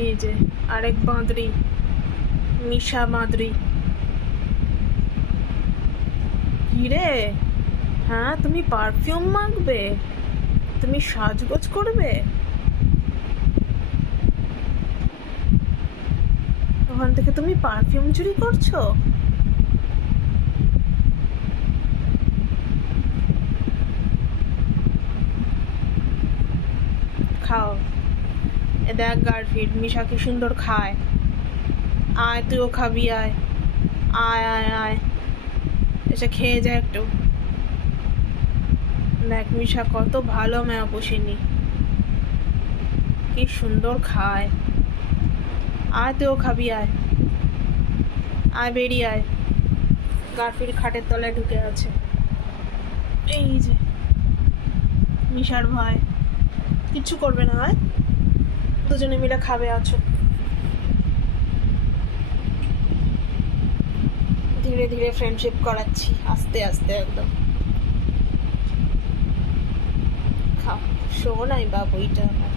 এই যে আরেক বাঁদরি, মিশা বাঁদরি। কিরে, হ্যাঁ তুমি পারফিউম মাখবে, তুমি সাজগোজ করবে? ওখান থেকে তুমি পারফিউম চুরি করছো? খাও। এ দেখ গার্লফ্রেন্ড, মিশা কি সুন্দর খায়। আয় তুইও খাবি, আয় আয় আয় আয়, এসে খেয়ে যা একটু। দেখ মিশা কত ভালো মেয়া পুষিনি, কি সুন্দর খায়। আয় তুইও খাবি, আয় আয়, বেরিয়ে আয়। গার্লফ্রেন্ড খাটের তলায় ঢুকে আছে। এই যে মিশার ভাই কিচ্ছু করবে না, হয় দুজনে মিলে খাবে। আছো ধীরে ধীরে ফ্রেন্ডশিপ করাচ্ছি, আস্তে আস্তে একদম। খাও, শোনাই বাবুইটা আমার।